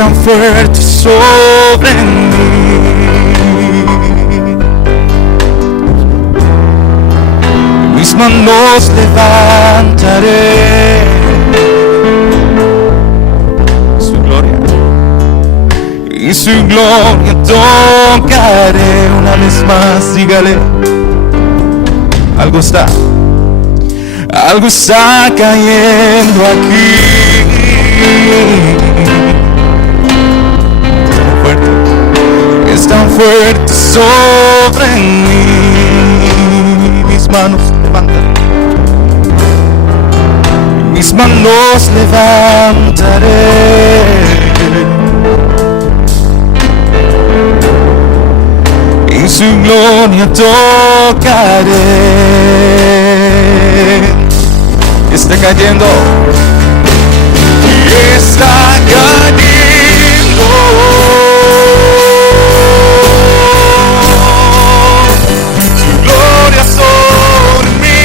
tan fuerte sobre mí. Mis manos levantaré, su gloria, y su gloria tocaré una vez más. Dígale, algo está cayendo aquí. Es tan fuerte sobre mí. Mis manos levantaré, mis manos levantaré, y su gloria tocaré. Está cayendo, está cayendo. Su gloria sobre mí,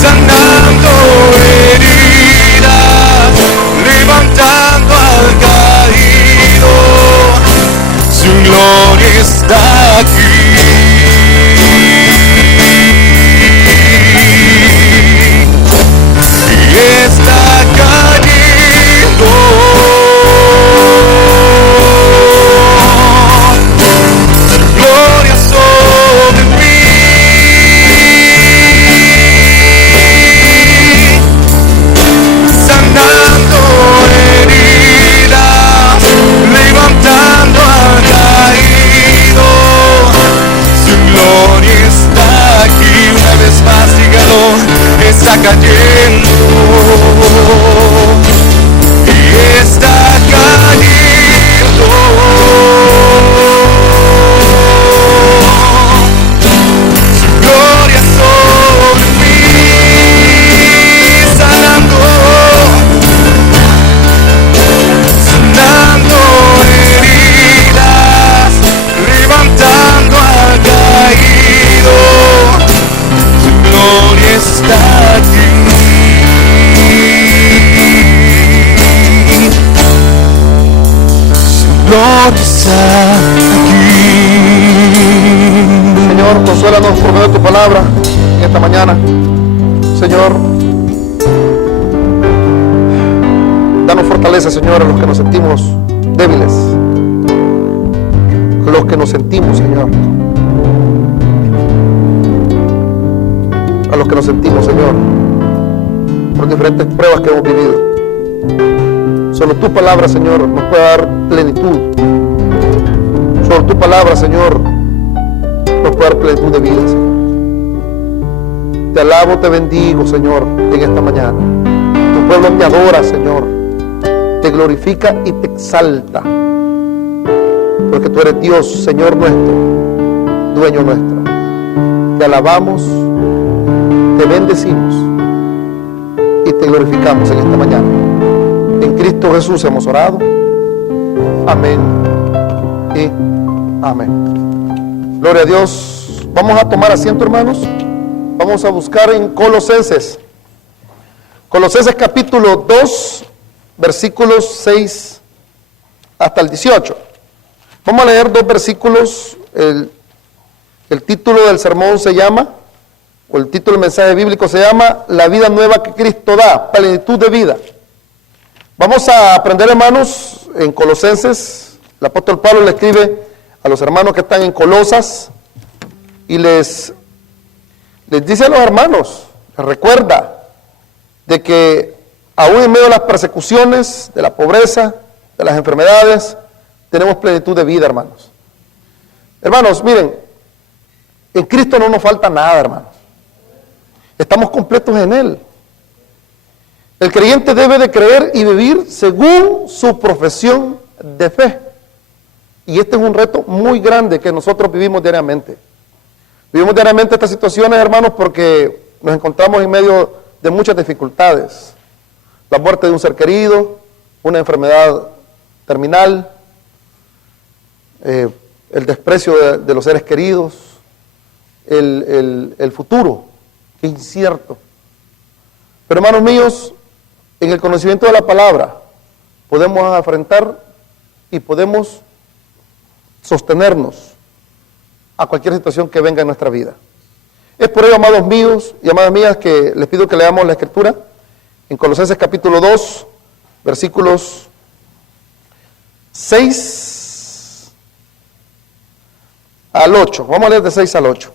sanando heridas, levantando al caído. Su gloria está aquí. Está cayendo, y está cayendo. Su gloria sobre mí, sanando heridas, levantando al caído. Su gloria está aquí. Su gloria está aquí. Señor, consuélanos por medio de tu palabra en esta mañana. Señor, danos fortaleza, Señor, a los que nos sentimos débiles, a los que nos sentimos, Señor, a los que nos sentimos, Señor, por diferentes pruebas que hemos vivido. Solo tu palabra, Señor, nos puede dar plenitud. Solo tu palabra, Señor, nos puede dar plenitud de vida, Señor. Te alabo, te bendigo, Señor, en esta mañana. Tu pueblo te adora, Señor, te glorifica y te exalta, porque tú eres Dios, Señor nuestro, dueño nuestro. Te alabamos, te bendecimos y te glorificamos en esta mañana. En Cristo Jesús hemos orado. Amén y amén. Gloria a Dios. Vamos a tomar asiento, hermanos. Vamos a buscar en Colosenses. Colosenses capítulo 2, versículos 6 hasta el 18. Vamos a leer dos versículos. El título del sermón se llama, o el título del mensaje bíblico se llama, La vida nueva que Cristo da, plenitud de vida. Vamos a aprender, hermanos, en Colosenses. El apóstol Pablo le escribe a los hermanos que están en Colosas y les dice a los hermanos, les recuerda de que aún en medio de las persecuciones, de la pobreza, de las enfermedades, tenemos plenitud de vida, hermanos. Hermanos, miren, en Cristo no nos falta nada, hermanos. Estamos completos en Él. El creyente debe de creer y vivir según su profesión de fe. Y este es un reto muy grande que nosotros vivimos diariamente. Vivimos diariamente estas situaciones, hermanos, porque nos encontramos en medio de muchas dificultades. La muerte de un ser querido, una enfermedad terminal, el desprecio de los seres queridos, el futuro, que es incierto. Pero hermanos míos, en el conocimiento de la palabra podemos afrontar y podemos sostenernos a cualquier situación que venga en nuestra vida. Es por ello, amados míos y amadas mías, que les pido que leamos la Escritura en Colosenses capítulo 2, versículos 6 al 8. Vamos a leer de 6 al 8.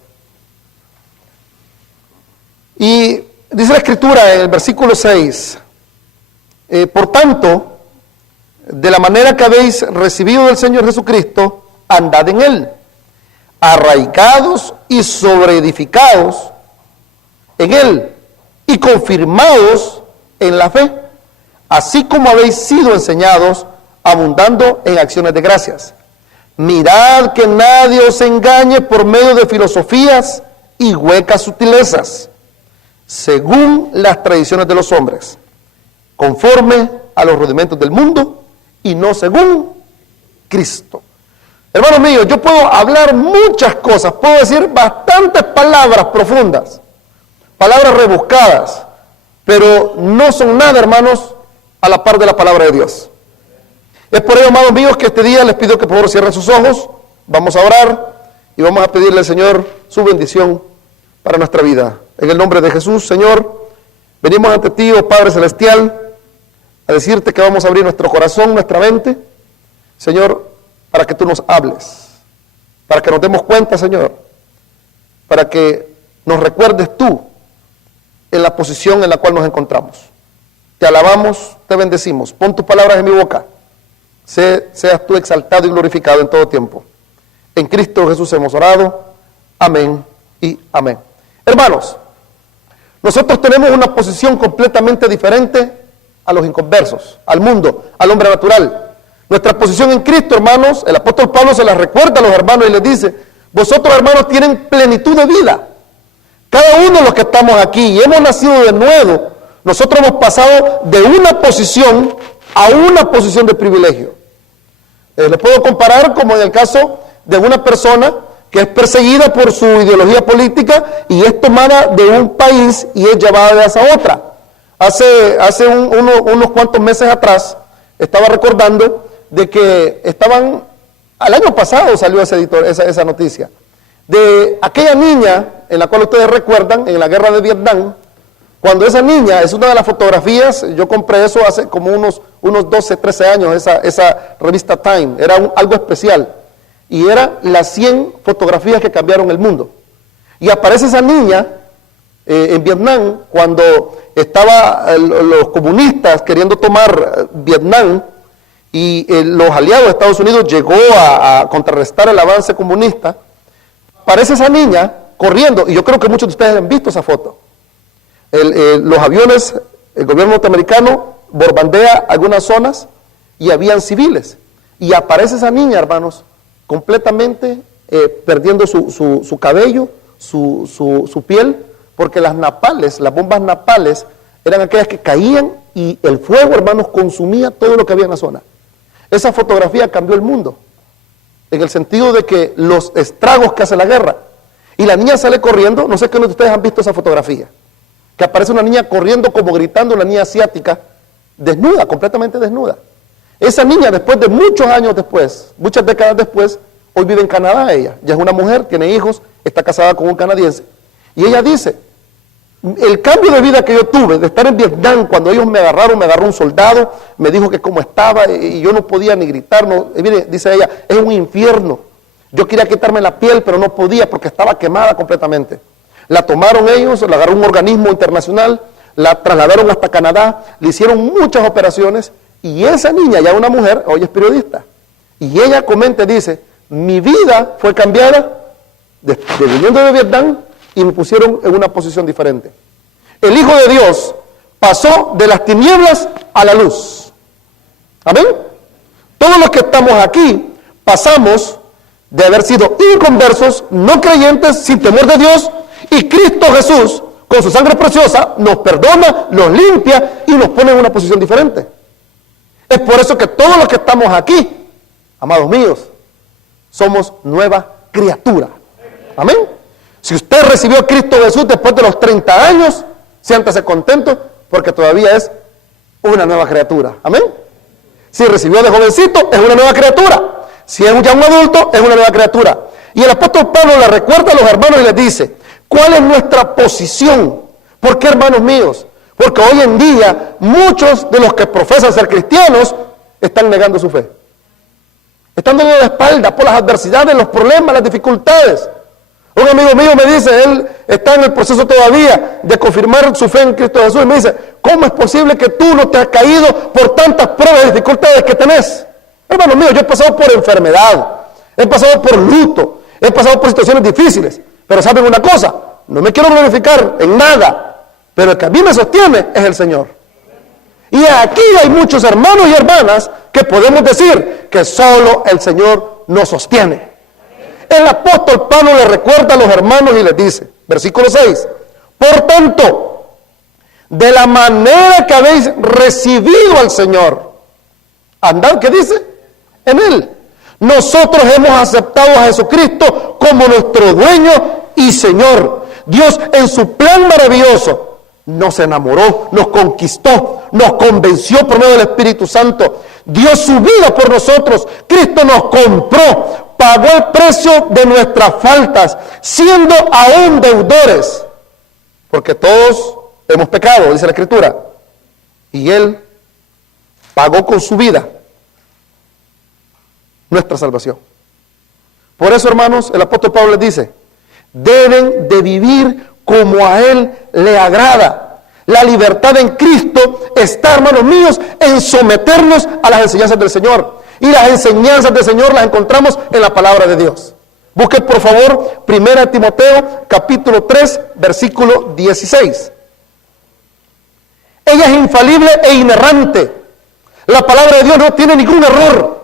Y dice la Escritura en el versículo 6, por tanto, de la manera que habéis recibido del Señor Jesucristo, andad en Él, arraigados y sobreedificados en Él, y confirmados en la fe, así como habéis sido enseñados, abundando en acciones de gracias. Mirad que nadie os engañe por medio de filosofías y huecas sutilezas, según las tradiciones de los hombres, conforme a los rudimentos del mundo y no según Cristo. Hermanos míos, yo puedo hablar muchas cosas, puedo decir bastantes palabras profundas, palabras rebuscadas, pero no son nada, hermanos, a la par de la palabra de Dios. Es por ello, amados míos, que este día les pido que por favor cierren sus ojos, vamos a orar y vamos a pedirle al Señor su bendición para nuestra vida. En el nombre de Jesús, Señor, venimos ante ti, oh Padre Celestial, a decirte que vamos a abrir nuestro corazón, nuestra mente, Señor, para que tú nos hables, para que nos demos cuenta, Señor, para que nos recuerdes tú en la posición en la cual nos encontramos. Te alabamos, te bendecimos. Pon tus palabras en mi boca. Seas tú exaltado y glorificado en todo tiempo. En Cristo Jesús hemos orado. Amén y amén. Hermanos, nosotros tenemos una posición completamente diferente a los inconversos, al mundo, al hombre natural. Nuestra posición en Cristo, hermanos, el apóstol Pablo se la recuerda a los hermanos y les dice: vosotros, hermanos, tienen plenitud de vida. Cada uno de los que estamos aquí y hemos nacido de nuevo, nosotros hemos pasado de una posición a una posición de privilegio. Le puedo comparar como en el caso de una persona que es perseguida por su ideología política y es tomada de un país y es llevada de esa otra. Hace unos cuantos meses atrás estaba recordando de que al año pasado salió esa noticia, de aquella niña en la cual ustedes recuerdan, en la guerra de Vietnam, cuando esa niña, es una de las fotografías, yo compré eso hace como unos 12, 13 años, esa revista Time, era algo especial, y era las 100 fotografías que cambiaron el mundo. Y aparece esa niña en Vietnam, cuando estaban los comunistas queriendo tomar Vietnam, y los aliados de Estados Unidos llegó a contrarrestar el avance comunista. Aparece esa niña corriendo, y yo creo que muchos de ustedes han visto esa foto. Los aviones, el gobierno norteamericano bombardea algunas zonas y habían civiles. Y aparece esa niña, hermanos, completamente perdiendo su cabello, su piel, porque las bombas napales, eran aquellas que caían y el fuego, hermanos, consumía todo lo que había en la zona. Esa fotografía cambió el mundo, en el sentido de que los estragos que hace la guerra. Y la niña sale corriendo, no sé qué de ustedes han visto esa fotografía, que aparece una niña corriendo como gritando, una niña asiática, desnuda, completamente desnuda. Esa niña, después de muchos años después, muchas décadas después, hoy vive en Canadá ella. Ya es una mujer, tiene hijos, está casada con un canadiense. Y ella dice: el cambio de vida que yo tuve, de estar en Vietnam, cuando ellos me agarró un soldado, me dijo que cómo estaba, y yo no podía ni gritar, mire, dice ella, es un infierno. Yo quería quitarme la piel, pero no podía porque estaba quemada completamente. La tomaron ellos, la agarró un organismo internacional, la trasladaron hasta Canadá, le hicieron muchas operaciones, y esa niña, ya una mujer, hoy es periodista, y ella comenta, dice: mi vida fue cambiada de viniendo de Vietnam, y me pusieron en una posición diferente. El Hijo de Dios pasó de las tinieblas a la luz. Amén. Todos los que estamos aquí pasamos de haber sido inconversos, no creyentes, sin temor de Dios, y Cristo Jesús, con su sangre preciosa, nos perdona, nos limpia y nos pone en una posición diferente. Es por eso que todos los que estamos aquí, amados míos, somos nueva criatura. Amén. Si usted recibió a Cristo Jesús después de los 30 años, siéntase contento, porque todavía es una nueva criatura. Amén. Si recibió de jovencito, es una nueva criatura. Si es ya un adulto, es una nueva criatura. Y el apóstol Pablo le recuerda a los hermanos y les dice, ¿cuál es nuestra posición? ¿Por qué, hermanos míos? Porque hoy en día muchos de los que profesan ser cristianos están negando su fe. Están dando la espalda por las adversidades, los problemas, las dificultades. Un amigo mío me dice, él está en el proceso todavía de confirmar su fe en Cristo Jesús, y me dice, ¿cómo es posible que tú no te has caído por tantas pruebas y dificultades que tenés? Hermano mío, yo he pasado por enfermedad, he pasado por luto, he pasado por situaciones difíciles, pero ¿saben una cosa? No me quiero glorificar en nada, pero el que a mí me sostiene es el Señor. Y aquí hay muchos hermanos y hermanas que podemos decir que solo el Señor nos sostiene. El apóstol Pablo le recuerda a los hermanos y les dice, versículo 6, por tanto, de la manera que habéis recibido al Señor, andad, ¿qué dice? En Él. Nosotros hemos aceptado a Jesucristo como nuestro dueño y Señor. Dios en su plan maravilloso nos enamoró, nos conquistó, nos convenció por medio del Espíritu Santo. Dio su vida por nosotros. Cristo nos compró, pagó el precio de nuestras faltas, siendo aún deudores. Porque todos hemos pecado, dice la Escritura. Y Él pagó con su vida nuestra salvación. Por eso, hermanos, el apóstol Pablo les dice, deben de vivir como a Él le agrada. La libertad en Cristo está, hermanos míos, en someternos a las enseñanzas del Señor. Y las enseñanzas del Señor las encontramos en la palabra de Dios. Busque por favor 1 Timoteo capítulo 3 versículo 16. Ella es infalible e inerrante. La palabra de Dios no tiene ningún error.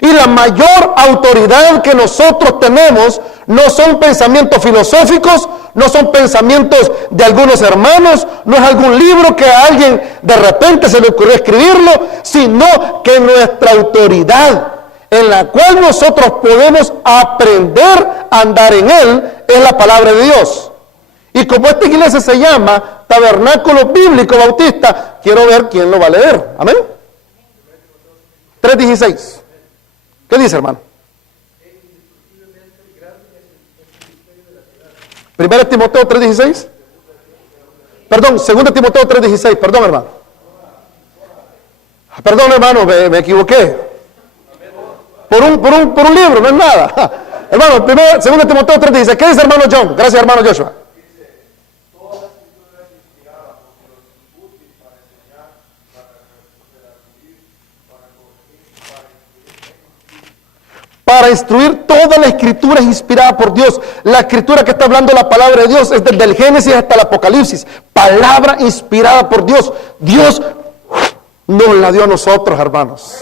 Y la mayor autoridad que nosotros tenemos no son pensamientos filosóficos, no son pensamientos de algunos hermanos, no es algún libro que a alguien de repente se le ocurrió escribirlo, sino que nuestra autoridad en la cual nosotros podemos aprender a andar en Él es la palabra de Dios. Y como esta iglesia se llama Tabernáculo Bíblico Bautista, quiero ver quién lo va a leer. Amén. 3:16. ¿Qué dice, hermano? 1 Timoteo 3:16. Perdón, 2 Timoteo 3:16. Perdón, hermano. Perdón, hermano, me equivoqué. Por un libro, no es nada. Hermano, 2 Timoteo 3:16. ¿Qué dice, hermano John? Gracias, hermano Joshua. Para instruir, toda la escritura es inspirada por Dios. La escritura que está hablando la palabra de Dios es desde el Génesis hasta el Apocalipsis. Palabra inspirada por Dios. Dios nos la dio a nosotros, hermanos,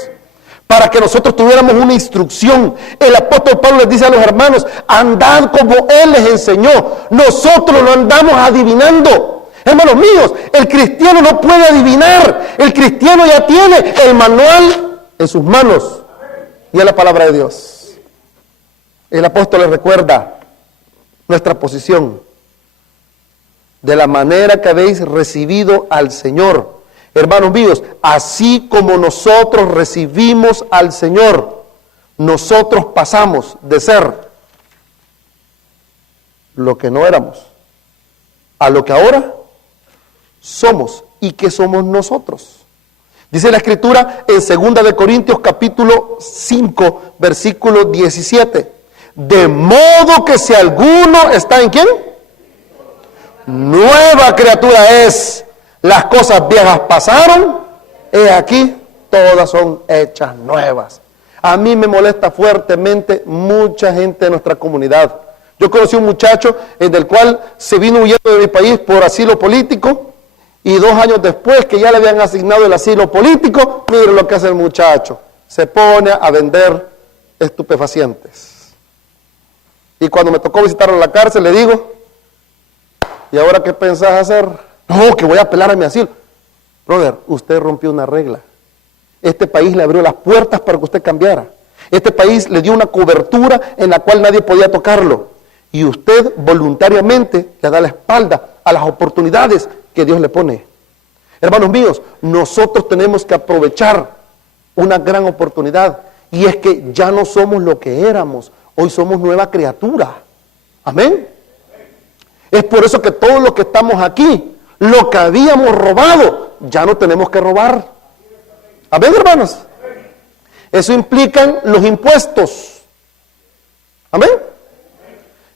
para que nosotros tuviéramos una instrucción. El apóstol Pablo les dice a los hermanos, andad como Él les enseñó. Nosotros lo andamos adivinando. Hermanos míos, el cristiano no puede adivinar. El cristiano ya tiene el manual en sus manos y es la palabra de Dios. El apóstol les recuerda nuestra posición de la manera que habéis recibido al Señor. Hermanos míos, así como nosotros recibimos al Señor, nosotros pasamos de ser lo que no éramos a lo que ahora somos. ¿Y qué somos nosotros? Dice la Escritura en 2 de Corintios capítulo 5, versículo 17. De modo que si alguno está en ¿quién? Nueva criatura es. Las cosas viejas pasaron, he aquí, todas son hechas nuevas. A mí me molesta fuertemente mucha gente de nuestra comunidad. Yo conocí un muchacho del cual se vino huyendo de mi país por asilo político, y 2 años después que ya le habían asignado el asilo político, mire lo que hace el muchacho, se pone a vender estupefacientes. Y cuando me tocó visitarlo en la cárcel, le digo, ¿y ahora qué pensás hacer? No, que voy a apelar a mi asilo. Brother, usted rompió una regla. Este país le abrió las puertas para que usted cambiara. Este país le dio una cobertura en la cual nadie podía tocarlo. Y usted voluntariamente le da la espalda a las oportunidades que Dios le pone. Hermanos míos, nosotros tenemos que aprovechar una gran oportunidad, y es que ya no somos lo que éramos, hoy somos nueva criatura. Amén. Es por eso que todos los que estamos aquí, lo que habíamos robado, ya no tenemos que robar. Amén, hermanos. Eso implica los impuestos. Amén.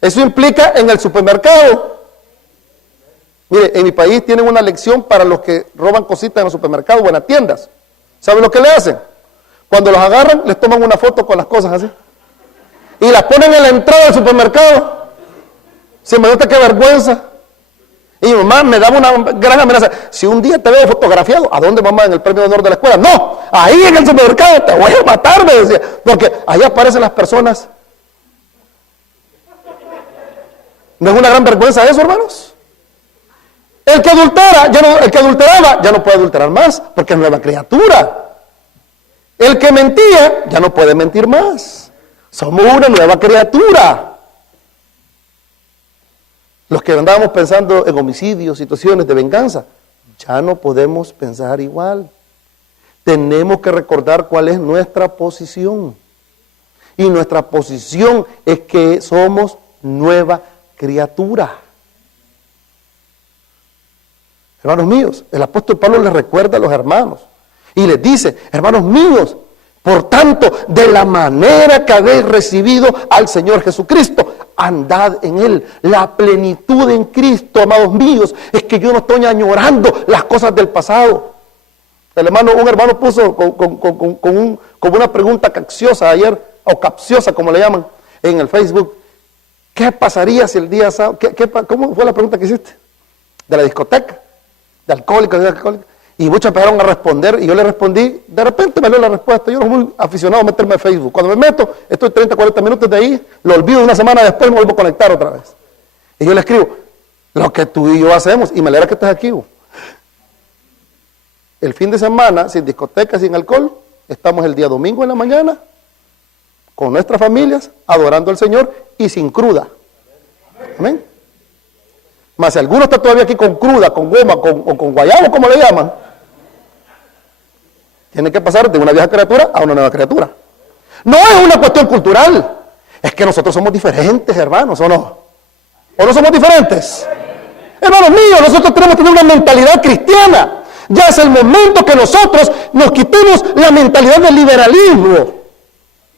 Eso implica en el supermercado. Mire, en mi país tienen una lección para los que roban cositas en los supermercados o en las tiendas. ¿Saben lo que le hacen? Cuando los agarran, les toman una foto con las cosas así. Y las ponen en la entrada del supermercado. Se me nota qué vergüenza. Y mi mamá me daba una gran amenaza. Si un día te veo fotografiado, ¿a dónde, mamá? En el premio de honor de la escuela. No, ahí en el supermercado te voy a matar, me decía. Porque ahí aparecen las personas. ¿No es una gran vergüenza eso, hermanos? El que adultera, el que adulteraba, ya no puede adulterar más, porque es nueva criatura. El que mentía, ya no puede mentir más. Somos una nueva criatura. Los que andábamos pensando en homicidios, situaciones de venganza, ya no podemos pensar igual. Tenemos que recordar cuál es nuestra posición. Y nuestra posición es que somos nueva criatura. Hermanos míos, el apóstol Pablo les recuerda a los hermanos y les dice: hermanos míos, por tanto, de la manera que habéis recibido al Señor Jesucristo, andad en Él. La plenitud en Cristo, amados míos, es que yo no estoy añorando las cosas del pasado. Un hermano puso con una pregunta capciosa ayer, o capciosa como le llaman, en el Facebook. ¿Qué pasaría si el día sábado? ¿Cómo fue la pregunta que hiciste? De la discoteca, de alcohólicos, y muchos empezaron a responder, y yo le respondí, de repente me dio la respuesta. Yo no soy muy aficionado a meterme en Facebook. Cuando me meto, estoy 30, 40 minutos de ahí, lo olvido, una semana después me vuelvo a conectar otra vez. Y yo le escribo, lo que tú y yo hacemos, y me alegra que estés aquí. El fin de semana, sin discoteca, sin alcohol, estamos el día domingo en la mañana, con nuestras familias, adorando al Señor, y sin cruda. Amén. Mas si alguno está todavía aquí con cruda, con goma, o con guayabo, como le llaman, tiene que pasar de una vieja criatura a una nueva criatura. No es una cuestión cultural, es que nosotros somos diferentes, hermanos, ¿o no? ¿O no somos diferentes? Hermanos míos, nosotros tenemos que tener una mentalidad cristiana. Ya es el momento que nosotros nos quitemos la mentalidad del liberalismo.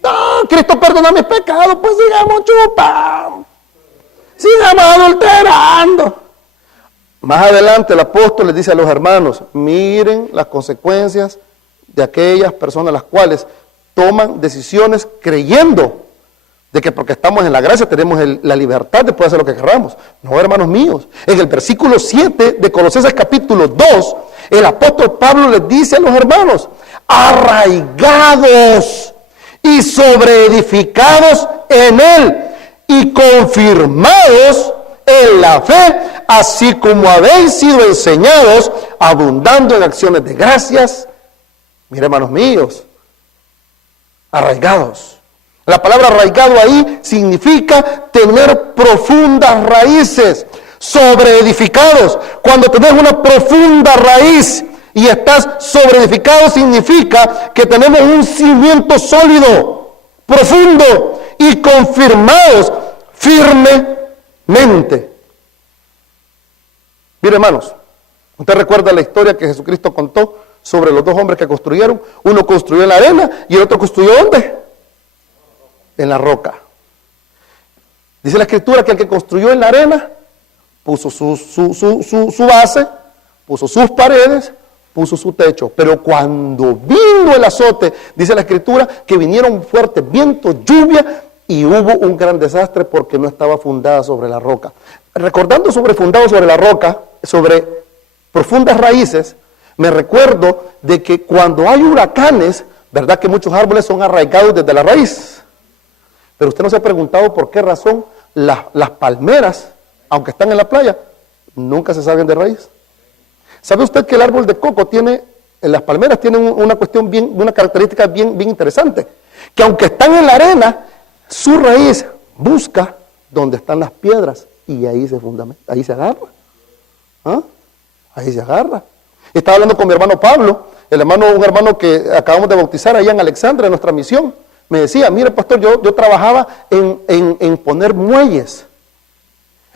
No, Cristo perdona mis pecados, pues sigamos chupando, sigamos adulterando. Más adelante el apóstol les dice a los hermanos: miren las consecuencias de aquellas personas las cuales toman decisiones creyendo de que porque estamos en la gracia tenemos la libertad de poder hacer lo que queramos. No, hermanos míos, en el versículo 7 de Colosenses capítulo 2, el apóstol Pablo les dice a los hermanos: arraigados y sobreedificados en Él y confirmados en la fe, así como habéis sido enseñados, abundando en acciones de gracias. Mire, hermanos míos, arraigados. La palabra arraigado ahí significa tener profundas raíces, sobreedificados. Cuando tenés una profunda raíz y estás sobreedificado, significa que tenemos un cimiento sólido, profundo y confirmados firmemente. Mire, hermanos, usted recuerda la historia que Jesucristo contó sobre los dos hombres que construyeron. Uno construyó en la arena y el otro construyó ¿dónde? En la roca. Dice la escritura que el que construyó en la arena puso su base, puso sus paredes, puso su techo. Pero cuando vino el azote, dice la escritura que vinieron fuertes vientos, lluvia, y hubo un gran desastre porque no estaba fundada sobre la roca. Recordando sobre fundado sobre la roca, sobre profundas raíces, me recuerdo de que cuando hay huracanes, ¿verdad que muchos árboles son arraigados desde la raíz? Pero usted no se ha preguntado por qué razón las palmeras, aunque están en la playa, nunca se salgan de raíz. ¿Sabe usted que el árbol de coco las palmeras tienen una característica bien interesante? Que aunque están en la arena, su raíz busca donde están las piedras y ahí se fundamenta, ahí se agarra. ¿Ah? Ahí se agarra. Estaba hablando con mi hermano Pablo, un hermano que acabamos de bautizar allá en Alexandria, en nuestra misión. Me decía, mire pastor, yo trabajaba en poner muelles.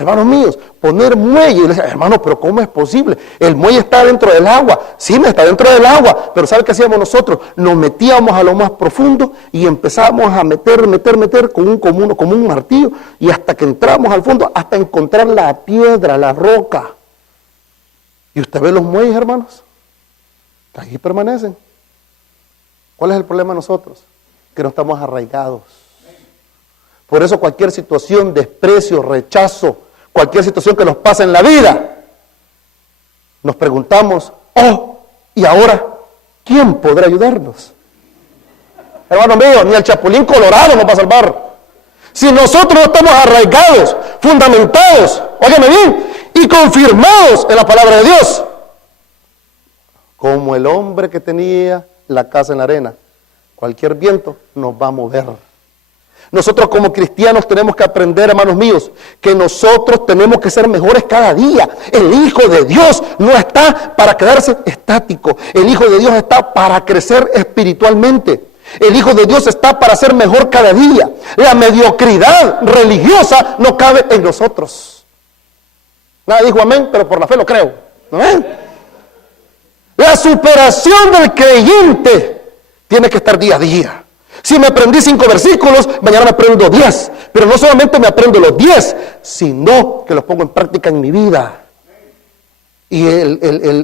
Hermanos míos, poner muelle. Y le decía, hermano, pero ¿cómo es posible? El muelle está dentro del agua. Sí, está dentro del agua. Pero ¿sabe qué hacíamos nosotros? Nos metíamos a lo más profundo y empezábamos a meter como un martillo. Y hasta que entramos al fondo, hasta encontrar la piedra, la roca. Y usted ve los muelles, hermanos, que allí permanecen. ¿Cuál es el problema de nosotros? Que no estamos arraigados. Por eso cualquier situación, desprecio, rechazo, cualquier situación que nos pasa en la vida, nos preguntamos, ¿y ahora quién podrá ayudarnos? Hermano mío, ni el Chapulín Colorado nos va a salvar. Si nosotros no estamos arraigados, fundamentados, óigame bien, y confirmados en la palabra de Dios, como el hombre que tenía la casa en la arena, cualquier viento nos va a mover. Nosotros como cristianos tenemos que aprender, hermanos míos, que nosotros tenemos que ser mejores cada día. El Hijo de Dios no está para quedarse estático. El Hijo de Dios está para crecer espiritualmente. El Hijo de Dios está para ser mejor cada día. La mediocridad religiosa no cabe en nosotros. Nadie dijo amén, pero por la fe lo creo. ¿Amén? La superación del creyente tiene que estar día a día. Si me aprendí 5 versículos, mañana me aprendo 10. Pero no solamente me aprendo los 10, sino que los pongo en práctica en mi vida. Y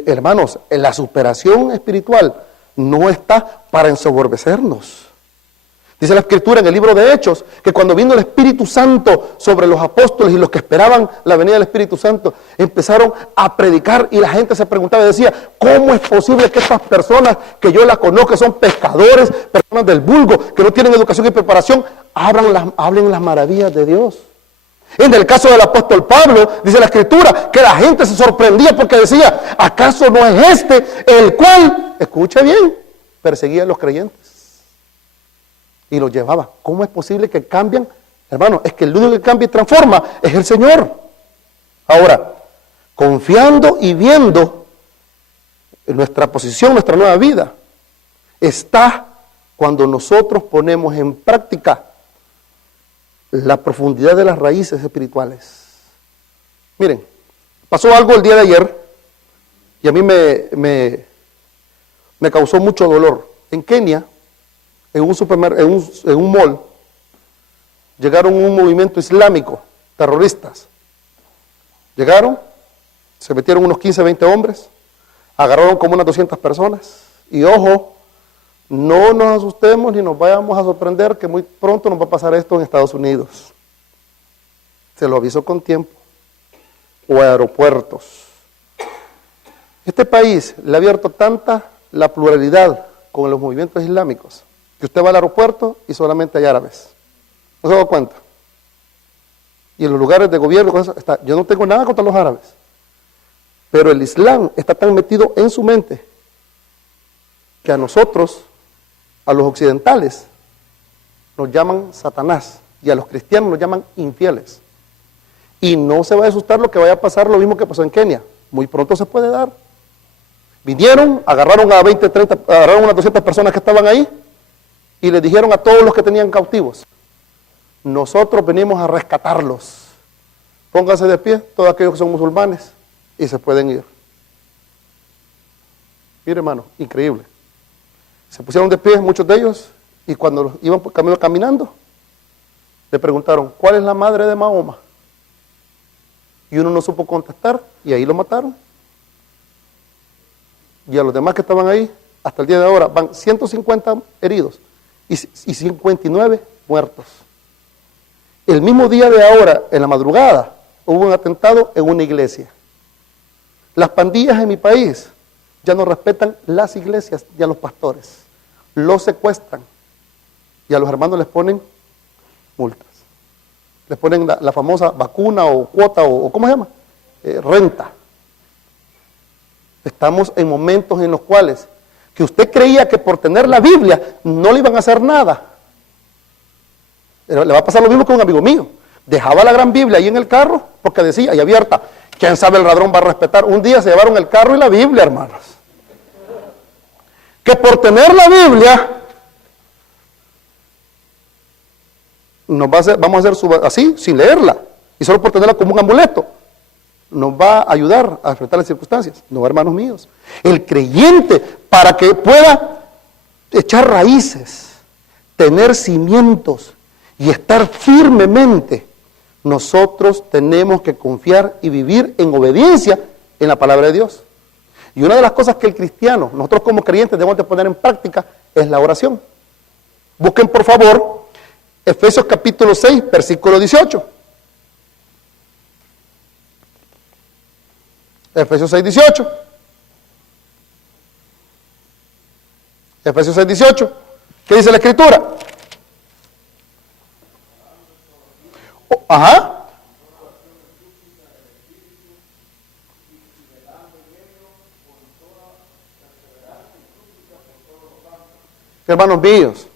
hermanos, la superación espiritual no está para ensoberbecernos. Dice la Escritura en el libro de Hechos, que cuando vino el Espíritu Santo sobre los apóstoles y los que esperaban la venida del Espíritu Santo, empezaron a predicar y la gente se preguntaba y decía, ¿cómo es posible que estas personas que yo las conozco, que son pescadores, personas del vulgo, que no tienen educación y preparación, hablen las maravillas de Dios? En el caso del apóstol Pablo, dice la Escritura, que la gente se sorprendía porque decía, ¿acaso no es este el cual, escuche bien, perseguía a los creyentes? Y los llevaba. ¿Cómo es posible que cambian? Hermano, es que el único que cambia y transforma es el Señor. Ahora, confiando y viendo en nuestra posición, nuestra nueva vida, está cuando nosotros ponemos en práctica la profundidad de las raíces espirituales. Miren, pasó algo el día de ayer y a mí me causó mucho dolor. En Kenia, en un mall, llegaron un movimiento islámico, terroristas. Llegaron, se metieron unos 15, 20 hombres, agarraron como unas 200 personas. Y ojo, no nos asustemos ni nos vayamos a sorprender que muy pronto nos va a pasar esto en Estados Unidos. Se lo aviso con tiempo. O aeropuertos. Este país le ha abierto tanta la pluralidad con los movimientos islámicos, que usted va al aeropuerto y solamente hay árabes. ¿No se da cuenta? Y en los lugares de gobierno, yo no tengo nada contra los árabes, pero el Islam está tan metido en su mente que a nosotros, a los occidentales, nos llaman Satanás y a los cristianos nos llaman infieles. Y no se va a asustar lo que vaya a pasar, lo mismo que pasó en Kenia. Muy pronto se puede dar. Vinieron, agarraron a 20, 30, agarraron unas 200 personas que estaban ahí y les dijeron a todos los que tenían cautivos, nosotros venimos a rescatarlos. Pónganse de pie, todos aquellos que son musulmanes, y se pueden ir. Mire, hermano, increíble. Se pusieron de pie muchos de ellos, y cuando iban por camino caminando, le preguntaron, ¿cuál es la madre de Mahoma? Y uno no supo contestar, y ahí lo mataron. Y a los demás que estaban ahí, hasta el día de ahora, van 150 heridos y 59 muertos. El mismo día de ahora, en la madrugada, hubo un atentado en una iglesia. Las pandillas en mi país ya no respetan las iglesias y a los pastores. Los secuestran y a los hermanos les ponen multas. Les ponen la famosa vacuna o cuota o ¿cómo se llama? Renta. Estamos en momentos en los cuales que usted creía que por tener la Biblia no le iban a hacer nada. Le va a pasar lo mismo con un amigo mío. Dejaba la gran Biblia ahí en el carro porque decía, ahí abierta, quién sabe el ladrón va a respetar. Un día se llevaron el carro y la Biblia, hermanos. que por tener la Biblia vamos a hacer así, sin leerla, y solo por tenerla como un amuleto, nos va a ayudar a enfrentar las circunstancias. No, hermanos míos. El creyente, para que pueda echar raíces, tener cimientos y estar firmemente, nosotros tenemos que confiar y vivir en obediencia en la palabra de Dios. Y una de las cosas que el cristiano, nosotros como creyentes debemos de poner en práctica, es la oración. Busquen por favor Efesios capítulo 6, versículo 18. Efesios 6, 18. Efesios 6, 18. ¿Qué dice la Escritura? Ajá. Hermanos míos,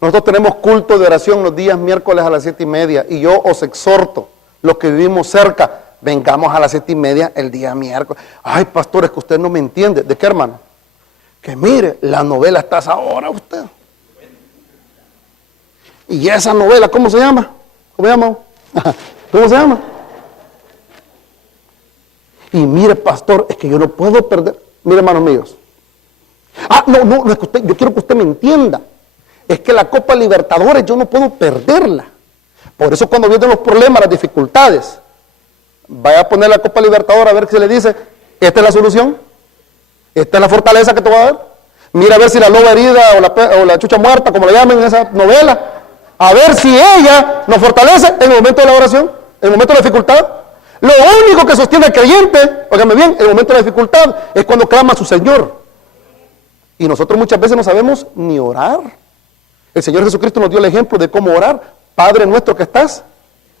nosotros tenemos culto de oración los días miércoles a las 7:30 y yo os exhorto, los que vivimos cerca, vengamos a las 7:30 el día miércoles. Ay, pastor, es que usted no me entiende. ¿De qué, hermano? Que mire, la novela está a esa hora usted. Y esa novela, ¿cómo se llama? ¿Cómo se llama? ¿Cómo se llama? Y mire, pastor, es que yo no puedo perder. Mire, hermanos míos. No, es que yo quiero que usted me entienda. Es que la Copa Libertadores yo no puedo perderla. Por eso cuando vienen los problemas, las dificultades, vaya a poner la Copa Libertadores a ver qué se le dice. Esta es la solución. Esta es la fortaleza que te va a dar. Mira a ver si la loba herida o la chucha muerta, como le llaman en esa novela, a ver si ella nos fortalece en el momento de la oración, en el momento de la dificultad. Lo único que sostiene al creyente, óigame bien, en el momento de la dificultad, es cuando clama a su Señor. Y nosotros muchas veces no sabemos ni orar. El Señor Jesucristo nos dio el ejemplo de cómo orar. Padre nuestro que estás,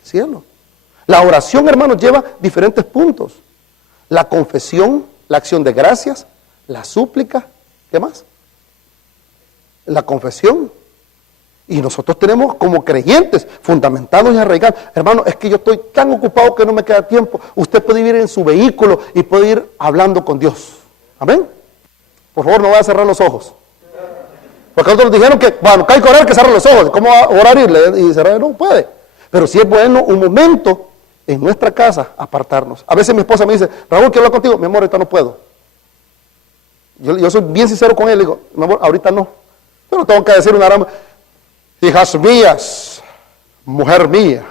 cielo. La oración, hermanos, lleva diferentes puntos. La confesión, la acción de gracias, la súplica, ¿qué más? La confesión. Y nosotros tenemos como creyentes, fundamentados y arraigados. Hermano, es que yo estoy tan ocupado que no me queda tiempo. Usted puede ir en su vehículo y puede ir hablando con Dios. Amén. Por favor, no vaya a cerrar los ojos. Porque otros dijeron que, bueno, hay que orar, que cerrar los ojos. ¿Cómo va a orar y cerrar? No puede. Pero sí es bueno un momento en nuestra casa apartarnos. A veces mi esposa me dice, Raúl, quiero hablar contigo. Mi amor, ahorita no puedo. Yo soy bien sincero con él. Le digo, mi amor, ahorita no. Pero tengo que decir una rama. Hijas mías, mujer mía,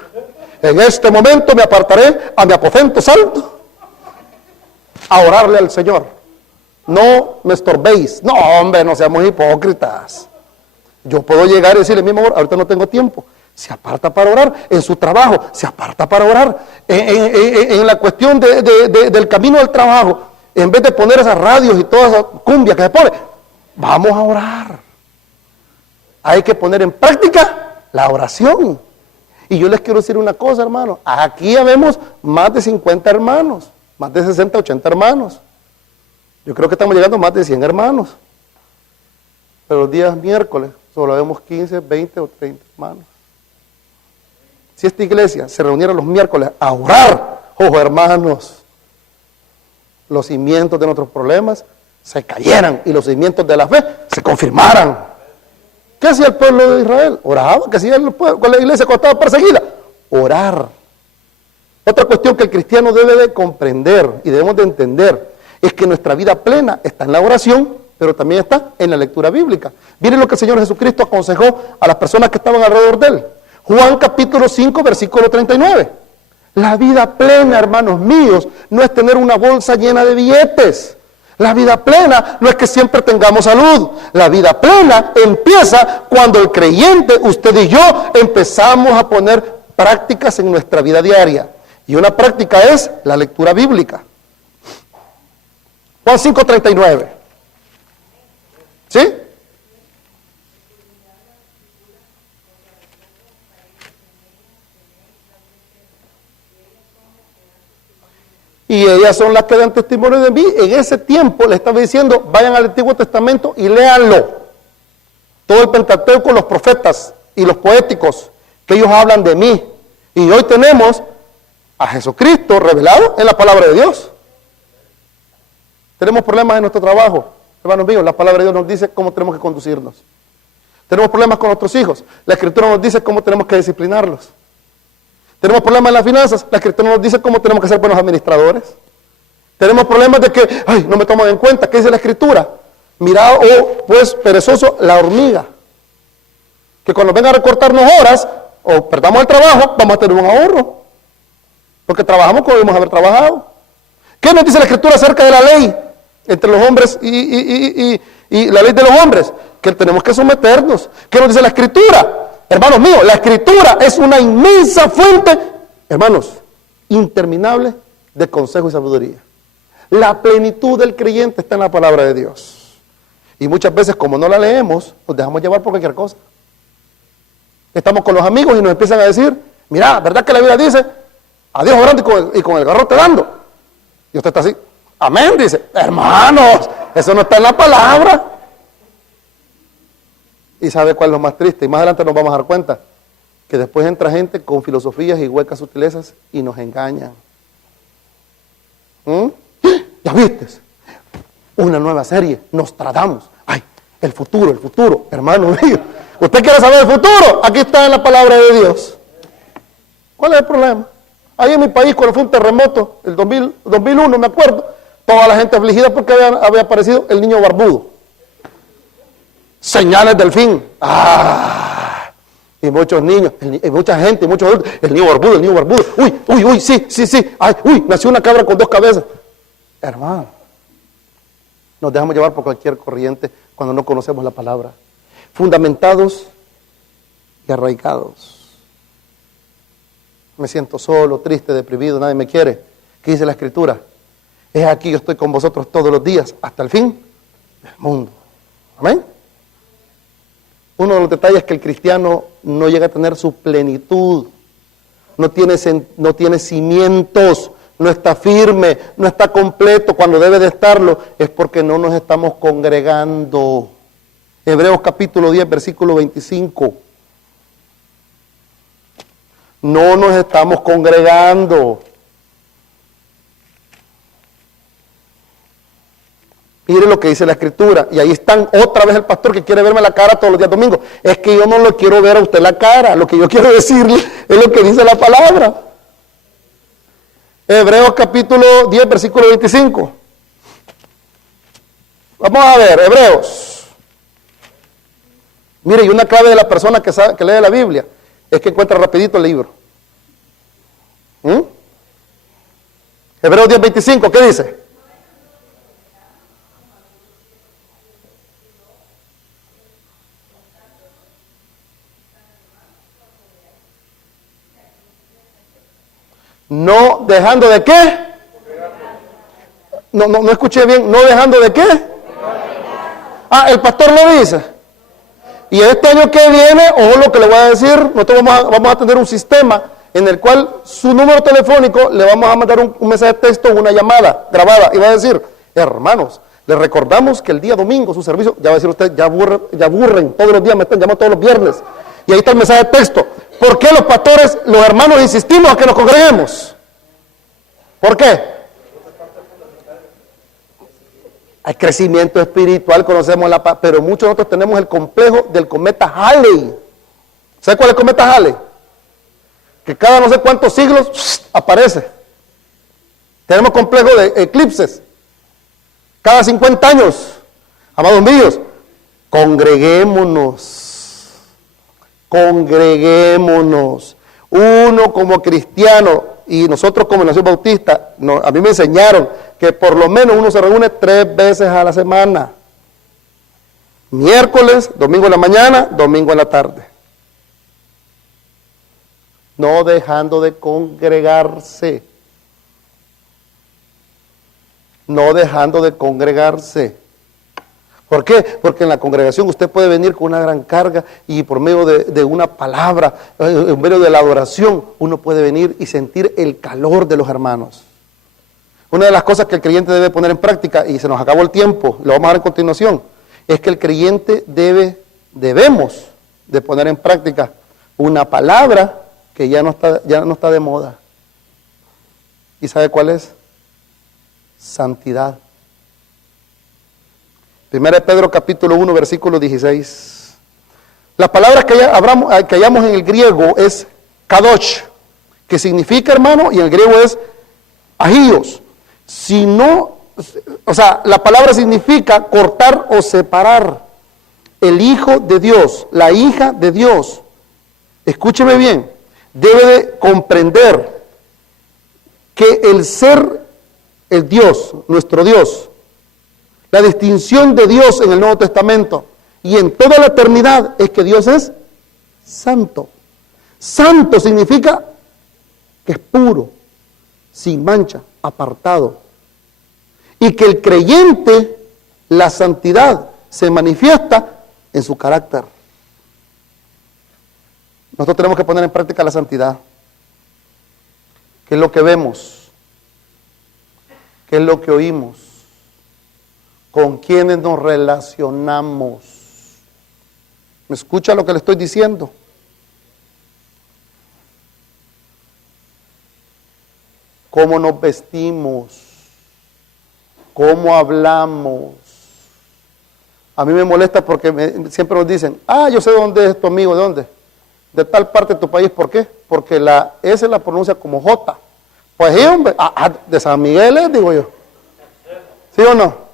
en este momento me apartaré a mi aposento santo a orarle al Señor. No me estorbéis. No, hombre, no seamos hipócritas. Yo puedo llegar y decirle, mi amor, ahorita no tengo tiempo. Se aparta para orar. En su trabajo, se aparta para orar. En la cuestión del camino del trabajo, en vez de poner esas radios y todas esas cumbias que se pone, vamos a orar. Hay que poner en práctica la oración. Y yo les quiero decir una cosa, hermanos. Aquí habemos más de 50 hermanos, más de 60, 80 hermanos. Yo creo que estamos llegando a más de 100 hermanos. Pero los días miércoles solo vemos 15, 20 o 30 hermanos. Si esta iglesia se reuniera los miércoles a orar, ojo hermanos, los cimientos de nuestros problemas se cayeran y los cimientos de la fe se confirmaran. ¿Qué hacía el pueblo de Israel? Oraba. ¿Qué hacía el pueblo con la iglesia cuando estaba perseguida? Orar. Otra cuestión que el cristiano debe de comprender y debemos de entender es que nuestra vida plena está en la oración, pero también está en la lectura bíblica. Miren lo que el Señor Jesucristo aconsejó a las personas que estaban alrededor de Él. Juan capítulo 5, versículo 39. La vida plena, hermanos míos, no es tener una bolsa llena de billetes. La vida plena no es que siempre tengamos salud. La vida plena empieza cuando el creyente, usted y yo, empezamos a poner prácticas en nuestra vida diaria. Y una práctica es la lectura bíblica. Juan 5:39. ¿Sí? Y ellas son las que dan testimonio de mí. En ese tiempo le estaba diciendo, vayan al Antiguo Testamento y léanlo. Todo el Pentateuco, los profetas y los poéticos, que ellos hablan de mí. Y hoy tenemos a Jesucristo revelado en la palabra de Dios. Tenemos problemas en nuestro trabajo. Hermanos míos, la palabra de Dios nos dice cómo tenemos que conducirnos. Tenemos problemas con nuestros hijos. La Escritura nos dice cómo tenemos que disciplinarlos. Tenemos problemas en las finanzas. La Escritura nos dice cómo tenemos que ser buenos administradores. Tenemos problemas de que, ay, no me toman en cuenta. ¿Qué dice la Escritura? Mirad, oh, pues, perezoso, la hormiga. Que cuando venga a recortarnos horas, o perdamos el trabajo, vamos a tener un ahorro. Porque trabajamos como debemos haber trabajado. ¿Qué nos dice la Escritura acerca de la ley entre los hombres y la ley de los hombres? Que tenemos que someternos. ¿Qué nos dice la Escritura? Hermanos míos, la Escritura es una inmensa fuente, hermanos, interminable de consejo y sabiduría. La plenitud del creyente está en la palabra de Dios. Y muchas veces, como no la leemos, nos dejamos llevar por cualquier cosa. Estamos con los amigos y nos empiezan a decir, mira, ¿verdad que la Biblia dice, a Dios orando y con el garrote dando? Y usted está así, amén, dice, hermanos, eso no está en la palabra. Y sabe cuál es lo más triste, y más adelante nos vamos a dar cuenta, que después entra gente con filosofías y huecas sutilezas y nos engañan. ¿Ya viste? Una nueva serie, Nostradamus. Ay, el futuro, hermano mío. ¿Usted quiere saber el futuro? Aquí está en la palabra de Dios. ¿Cuál es el problema? Ahí en mi país, cuando fue un terremoto, el 2001, me acuerdo, toda la gente afligida porque había aparecido el niño barbudo. Señales del fin. Y muchos niños, y mucha gente, y muchos adultos, el niño barbudo. Uy, sí. Ay, nació una cabra con 2 cabezas. Hermano, nos dejamos llevar por cualquier corriente cuando no conocemos la palabra. Fundamentados y arraigados. Me siento solo, triste, deprimido, nadie me quiere. ¿Qué dice la Escritura? Es aquí, yo estoy con vosotros todos los días, hasta el fin del mundo. Amén. Uno de los detalles es que el cristiano no llega a tener su plenitud, no tiene cimientos, no está firme, no está completo cuando debe de estarlo, es porque no nos estamos congregando. Hebreos capítulo 10, versículo 25. No nos estamos congregando. Mire lo que dice la Escritura. Y ahí están otra vez el pastor que quiere verme la cara todos los días domingos. Es que yo no lo quiero ver a usted la cara. Lo que yo quiero decirle es lo que dice la palabra. Hebreos capítulo 10, versículo 25. Vamos a ver, Hebreos. Mire, y una clave de la persona que lee la Biblia es que encuentra rapidito el libro. Hebreos 10, 25, ¿qué dice? No dejando de qué. No escuché bien. No dejando de qué. El pastor lo dice. Y este año que viene, ojo lo que le voy a decir, nosotros vamos a tener un sistema en el cual su número telefónico le vamos a mandar un mensaje de texto, una llamada grabada, y va a decir, hermanos, les recordamos que el día domingo su servicio, ya va a decir usted, ya aburren, todos los días me están llamando todos los viernes, y ahí está el mensaje de texto. ¿Por qué los pastores, los hermanos insistimos a que nos congreguemos? ¿Por qué? Hay crecimiento espiritual, conocemos la paz, pero muchos de nosotros tenemos el complejo del cometa Halley. ¿Sabe cuál es el cometa Halley? Que cada no sé cuántos siglos aparece. Tenemos complejo de eclipses. Cada 50 años. Amados míos, congreguémonos. Uno como cristiano y nosotros como Nación Bautista, a mí me enseñaron que por lo menos uno se reúne 3 veces a la semana. Miércoles, domingo en la mañana, domingo en la tarde. No dejando de congregarse. ¿Por qué? Porque en la congregación usted puede venir con una gran carga y por medio de una palabra, en medio de la adoración, uno puede venir y sentir el calor de los hermanos. Una de las cosas que el creyente debe poner en práctica, y se nos acabó el tiempo, lo vamos a ver en continuación, es que el creyente debemos de poner en práctica una palabra que ya no está de moda. ¿Y sabe cuál es? Santidad. Primera de Pedro capítulo 1, versículo 16. La palabra que hallamos en el griego es kadosh, que significa, hermano, y en el griego es agios. Si no, o sea, la palabra significa cortar o separar. El Hijo de Dios, la hija de Dios, escúcheme bien, debe de comprender que el ser, el Dios, nuestro Dios, la distinción de Dios en el Nuevo Testamento y en toda la eternidad es que Dios es santo. Santo significa que es puro, sin mancha, apartado. Y que el creyente, la santidad, se manifiesta en su carácter. Nosotros tenemos que poner en práctica la santidad. ¿Qué es lo que vemos? ¿Qué es lo que oímos? ¿Con quiénes nos relacionamos? ¿Me escucha lo que le estoy diciendo? ¿Cómo nos vestimos? ¿Cómo hablamos? A mí me molesta porque siempre nos dicen, yo sé dónde es tu amigo, ¿de dónde? De tal parte de tu país, ¿por qué? Porque la S la pronuncia como J. Pues sí, hombre, de San Miguel digo yo. ¿Sí o no?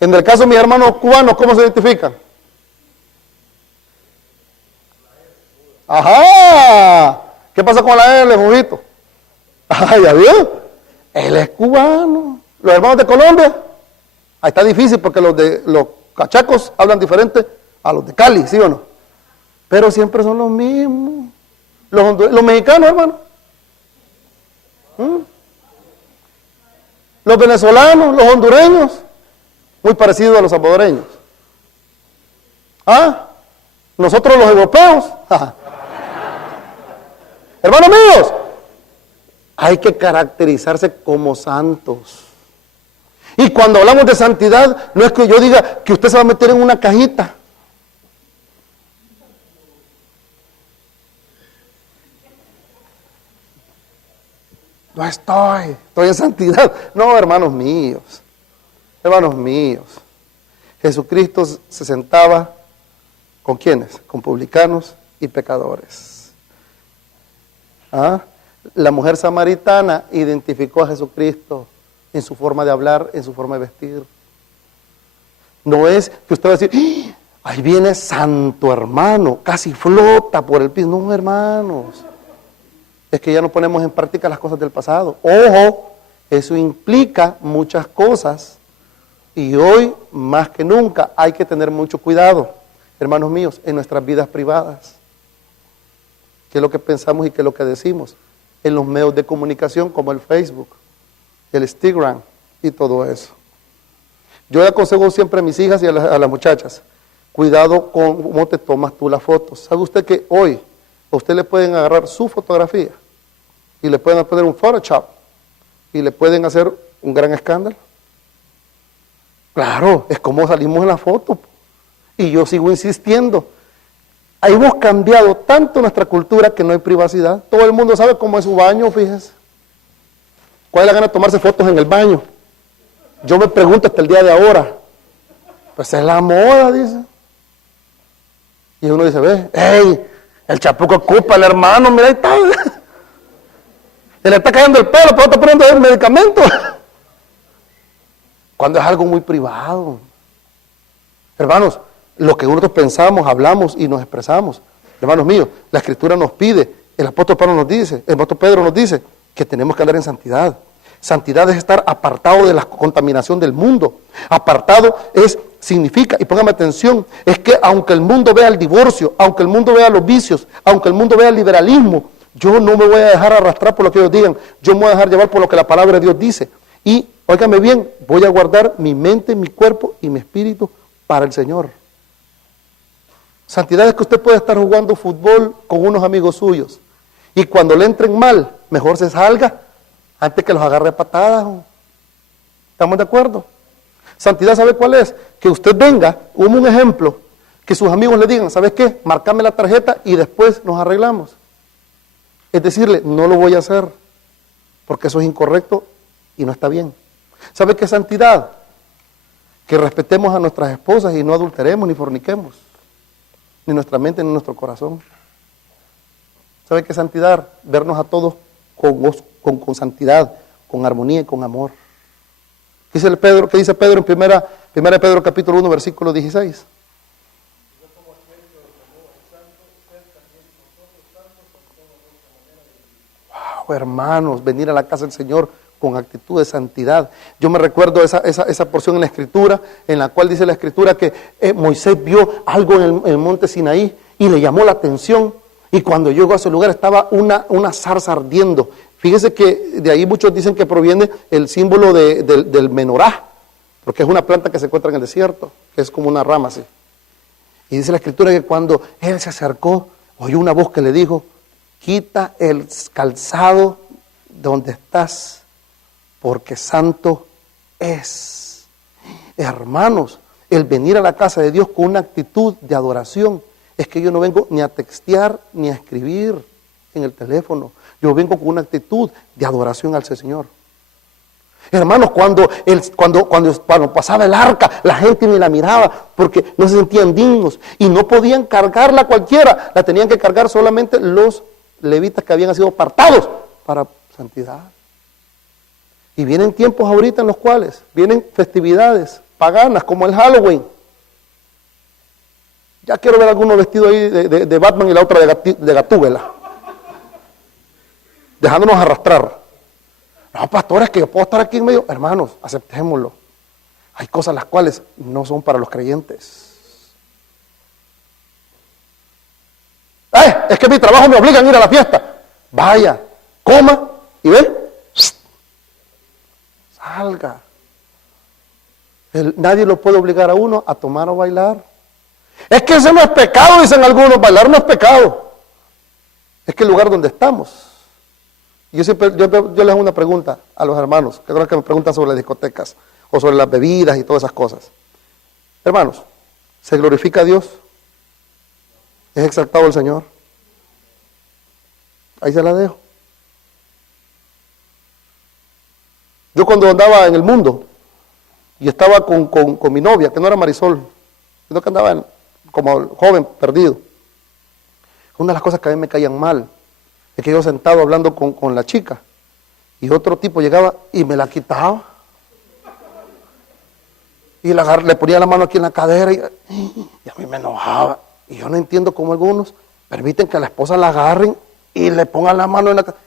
En el caso de mis hermanos cubanos, ¿cómo se identifican? Ajá. ¿Qué pasa con la L, Jujito? ¿Ya vio? Él es cubano. Los hermanos de Colombia, ahí está difícil porque los cachacos hablan diferente a los de Cali, ¿sí o no? Pero siempre son los mismos. Los mexicanos, hermano. Los venezolanos, los hondureños, muy parecidos a los salvadoreños. Nosotros los europeos. Hermanos míos, hay que caracterizarse como santos. Y cuando hablamos de santidad, no es que yo diga que usted se va a meter en una cajita. No estoy en santidad. No, hermanos míos. Hermanos míos. Jesucristo se sentaba ¿con quiénes? Con publicanos y pecadores. La mujer samaritana identificó a Jesucristo en su forma de hablar, en su forma de vestir. No es que usted va a decir, ahí viene santo hermano, casi flota por el piso. No, hermanos. Es que ya no ponemos en práctica las cosas del pasado. Ojo, eso implica muchas cosas. Y hoy, más que nunca, hay que tener mucho cuidado, hermanos míos, en nuestras vidas privadas. ¿Qué es lo que pensamos y qué es lo que decimos? En los medios de comunicación como el Facebook, el Instagram y todo eso. Yo le aconsejo siempre a mis hijas y a las muchachas, cuidado con cómo te tomas tú las fotos. ¿Sabe usted que hoy a usted le pueden agarrar su fotografía y le pueden poner un Photoshop y le pueden hacer un gran escándalo? Claro, es como salimos en la foto. Y yo sigo insistiendo. Hemos cambiado tanto nuestra cultura que no hay privacidad. Todo el mundo sabe cómo es su baño, fíjese. ¿Cuál es la gana de tomarse fotos en el baño? Yo me pregunto hasta el día de ahora. Pues es la moda, dice. Y uno dice, ¡hey! El chapuco ocupa el hermano, mira ahí está. Se le está cayendo el pelo, pero está poniendo el medicamento. Cuando es algo muy privado. Hermanos, lo que nosotros pensamos, hablamos y nos expresamos. Hermanos míos, la Escritura nos pide, el apóstol Pedro nos dice que tenemos que andar en santidad. Santidad es estar apartado de la contaminación del mundo. Apartado significa, y póngame atención, es que aunque el mundo vea el divorcio, aunque el mundo vea los vicios, aunque el mundo vea el liberalismo, yo no me voy a dejar arrastrar por lo que ellos digan. Yo me voy a dejar llevar por lo que la palabra de Dios dice. Y, óigame bien, voy a guardar mi mente, mi cuerpo y mi espíritu para el Señor. Santidad es que usted puede estar jugando fútbol con unos amigos suyos y cuando le entren mal, mejor se salga antes que los agarre a patadas. ¿Estamos de acuerdo? Santidad, ¿sabe cuál es? Que usted venga, un ejemplo, que sus amigos le digan, ¿sabes qué? Márcame la tarjeta y después nos arreglamos. Es decirle, no lo voy a hacer, porque eso es incorrecto y no está bien. ¿Sabe qué es santidad? que respetemos a nuestras esposas y no adulteremos ni forniquemos, ni nuestra mente ni nuestro corazón. ¿Sabe qué es santidad? Vernos a todos con santidad, con armonía y con amor. ¿Qué dice Pedro en primera Pedro capítulo 1 versículo 16? Wow, hermanos, venir a la casa del Señor con actitud de santidad. Yo me recuerdo esa porción en la Escritura, en la cual dice la Escritura que Moisés vio algo en el monte Sinaí y le llamó la atención. Y cuando llegó a ese lugar estaba una zarza ardiendo. Fíjese que de ahí muchos dicen que proviene el símbolo del menorá, porque es una planta que se encuentra en el desierto, que es como una rama así. Y dice la Escritura que cuando él se acercó, oyó una voz que le dijo: quita el calzado donde estás, porque santo es. Hermanos, el venir a la casa de Dios con una actitud de adoración, es que yo no vengo ni a textear ni a escribir en el teléfono. Yo vengo con una actitud de adoración al Señor. Hermanos, cuando pasaba el arca, la gente ni la miraba porque no se sentían dignos y no podían cargarla cualquiera. La tenían que cargar solamente los levitas que habían sido apartados para santidad. Y vienen tiempos ahorita en los cuales vienen festividades paganas como el Halloween. Ya quiero ver algunos vestidos ahí de Batman y la otra de Gatúbela, dejándonos arrastrar. No, pastores, que yo puedo estar aquí en medio. Hermanos, aceptémoslo. Hay cosas las cuales no son para los creyentes. Es que mi trabajo me obliga a ir a la fiesta. Vaya, coma y ve. Salga. Nadie lo puede obligar a uno a tomar o bailar. Es que eso no es pecado, dicen algunos. Bailar no es pecado. Es que el lugar donde estamos. Yo les hago una pregunta a los hermanos, que creo que me preguntan sobre las discotecas o sobre las bebidas y todas esas cosas. Hermanos, ¿se glorifica a Dios? ¿Es exaltado el Señor? Ahí se la dejo. Yo cuando andaba en el mundo y estaba con mi novia, que no era Marisol, sino que andaba como joven perdido, una de las cosas que a mí me caían mal es que yo sentado hablando con la chica y otro tipo llegaba y me la quitaba y le ponía la mano aquí en la cadera y a mí me enojaba. Y yo no entiendo cómo algunos permiten que a la esposa la agarren y le pongan la mano en la cadera.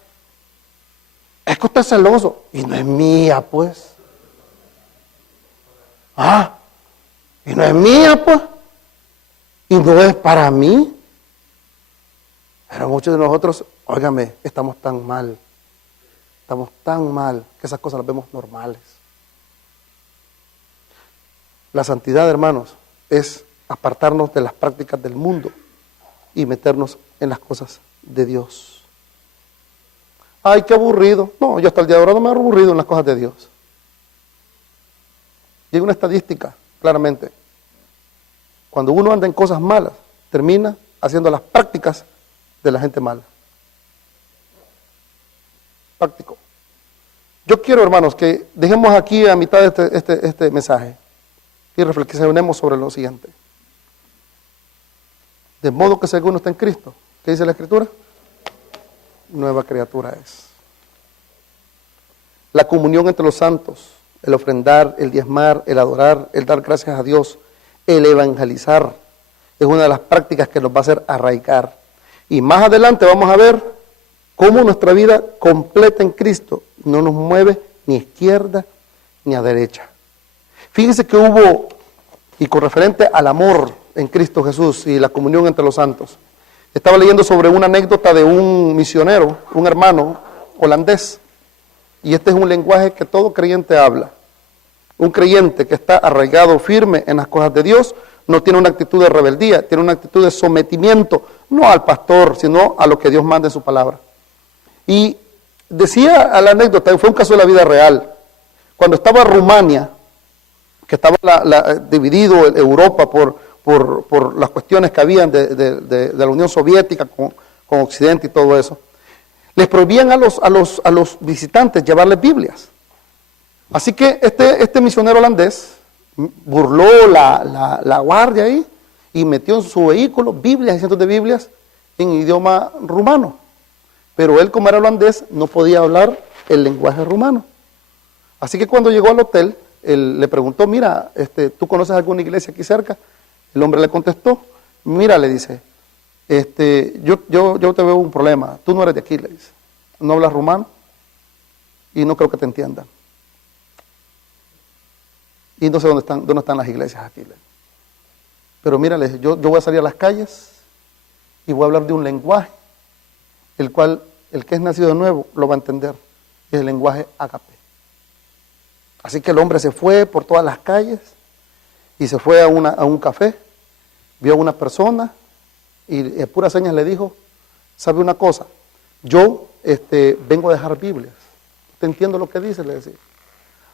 Es que usted es celoso y no es mía, pues. Y no es mía, pues. Y no es para mí. Pero muchos de nosotros, óigame, estamos tan mal que esas cosas las vemos normales. La santidad, hermanos, es apartarnos de las prácticas del mundo y meternos en las cosas de Dios. Ay, qué aburrido. No, yo hasta el día de ahora no me he aburrido en las cosas de Dios. Y hay una estadística, claramente. Cuando uno anda en cosas malas, termina haciendo las prácticas de la gente mala. Práctico. Yo quiero, hermanos, que dejemos aquí a mitad de este mensaje y reflexionemos sobre lo siguiente. De modo que si alguno está en Cristo, ¿qué dice la Escritura? Nueva criatura es. La comunión entre los santos, el ofrendar, el diezmar, el adorar, el dar gracias a Dios, el evangelizar, es una de las prácticas que nos va a hacer arraigar. Y más adelante vamos a ver cómo nuestra vida completa en Cristo no nos mueve ni a izquierda ni a derecha. Fíjense que hubo, y con referente al amor en Cristo Jesús y la comunión entre los santos, estaba leyendo sobre una anécdota de un misionero, un hermano holandés, y este es un lenguaje que todo creyente habla. Un creyente que está arraigado firme en las cosas de Dios no tiene una actitud de rebeldía, tiene una actitud de sometimiento, no al pastor, sino a lo que Dios manda en su palabra. Y decía a la anécdota, fue un caso de la vida real, cuando estaba Rumania, que estaba dividido Europa por las cuestiones que habían de la Unión Soviética con Occidente y todo eso, les prohibían a los visitantes llevarles Biblias. Así que este misionero holandés, burló la guardia ahí y metió en su vehículo Biblias y cientos de Biblias en idioma rumano. Pero él, como era holandés, no podía hablar el lenguaje rumano. Así que cuando llegó al hotel, él le preguntó, mira, ¿tú conoces alguna iglesia aquí cerca? El hombre le contestó, mira, le dice, yo te veo un problema, tú no eres de aquí, le dice, no hablas rumano y no creo que te entiendan. Y no sé dónde están las iglesias aquí. Pero mira, le dice, yo voy a salir a las calles y voy a hablar de un lenguaje, el cual el que es nacido de nuevo lo va a entender, es el lenguaje ágape. Así que el hombre se fue por todas las calles y se fue a un café, vio a una persona y en puras señas le dijo, ¿sabe una cosa? Yo vengo a dejar Biblias. ¿Te entiendo lo que dice? Le decía.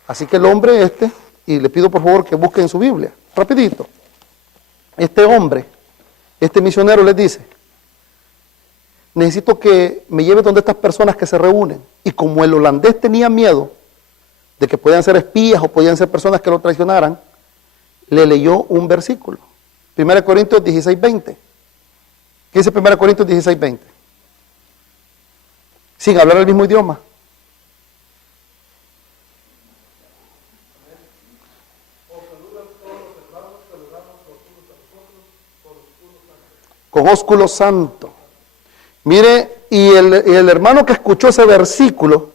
Así que el hombre y le pido por favor que busquen su Biblia, rapidito. Este hombre, este misionero les dice, necesito que me lleve donde estas personas que se reúnen. Y como el holandés tenía miedo de que podían ser espías o podían ser personas que lo traicionaran, le leyó un versículo. 1 Corintios 16:20. ¿Qué dice 1 Corintios 16:20? Sin hablar el mismo idioma. Con ósculo santo. Mire, y el hermano que escuchó ese versículo,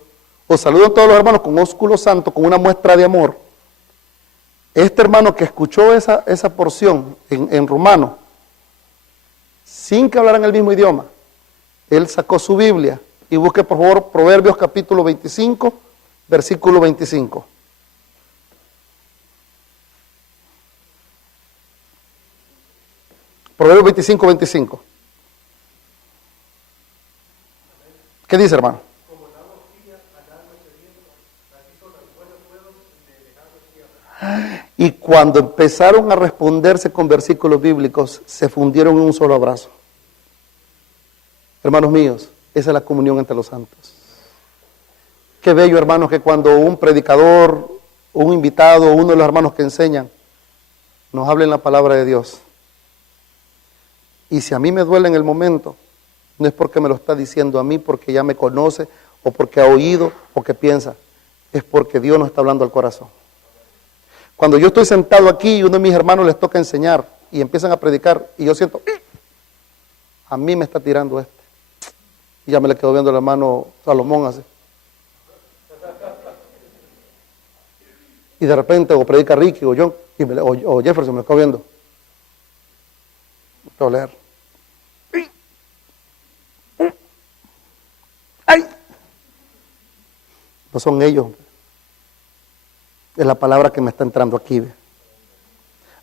os saludo a todos los hermanos con ósculo santo, con una muestra de amor. Este hermano que escuchó esa porción en rumano, sin que hablaran el mismo idioma, él sacó su Biblia y busque por favor Proverbios capítulo 25, versículo 25. Proverbios 25, 25. ¿Qué dice, hermano? Y cuando empezaron a responderse con versículos bíblicos, se fundieron en un solo abrazo. Hermanos míos, esa es la comunión entre los santos. Qué bello, hermanos, que cuando un predicador, un invitado, uno de los hermanos que enseñan, nos hablen la palabra de Dios. Y si a mí me duele en el momento, no es porque me lo está diciendo a mí, porque ya me conoce, o porque ha oído, o que piensa. Es porque Dios nos está hablando al corazón. Cuando yo estoy sentado aquí y uno de mis hermanos les toca enseñar y empiezan a predicar y yo siento, a mí me está tirando Y ya me le quedo viendo el hermano Salomón así. Y de repente o predica Ricky o John o Jefferson, me lo quedo viendo. Me quedo a leer. ¡Ay! No son ellos. Es la palabra que me está entrando aquí. ¿Ve?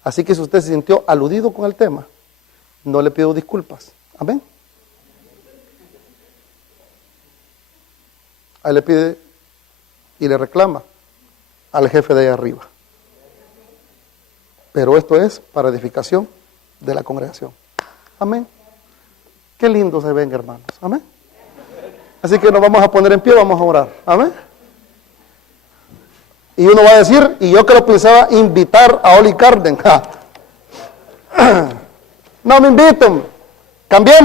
Así que si usted se sintió aludido con el tema, no le pido disculpas. Amén. Ahí le pide y le reclama al jefe de ahí arriba. Pero esto es para edificación de la congregación. Amén. Qué lindo se ven, hermanos. Amén. Así que nos vamos a poner en pie, vamos a orar. Amén. Y uno va a decir, y yo que lo pensaba invitar a Oli Carden. No me inviten, cambiemos.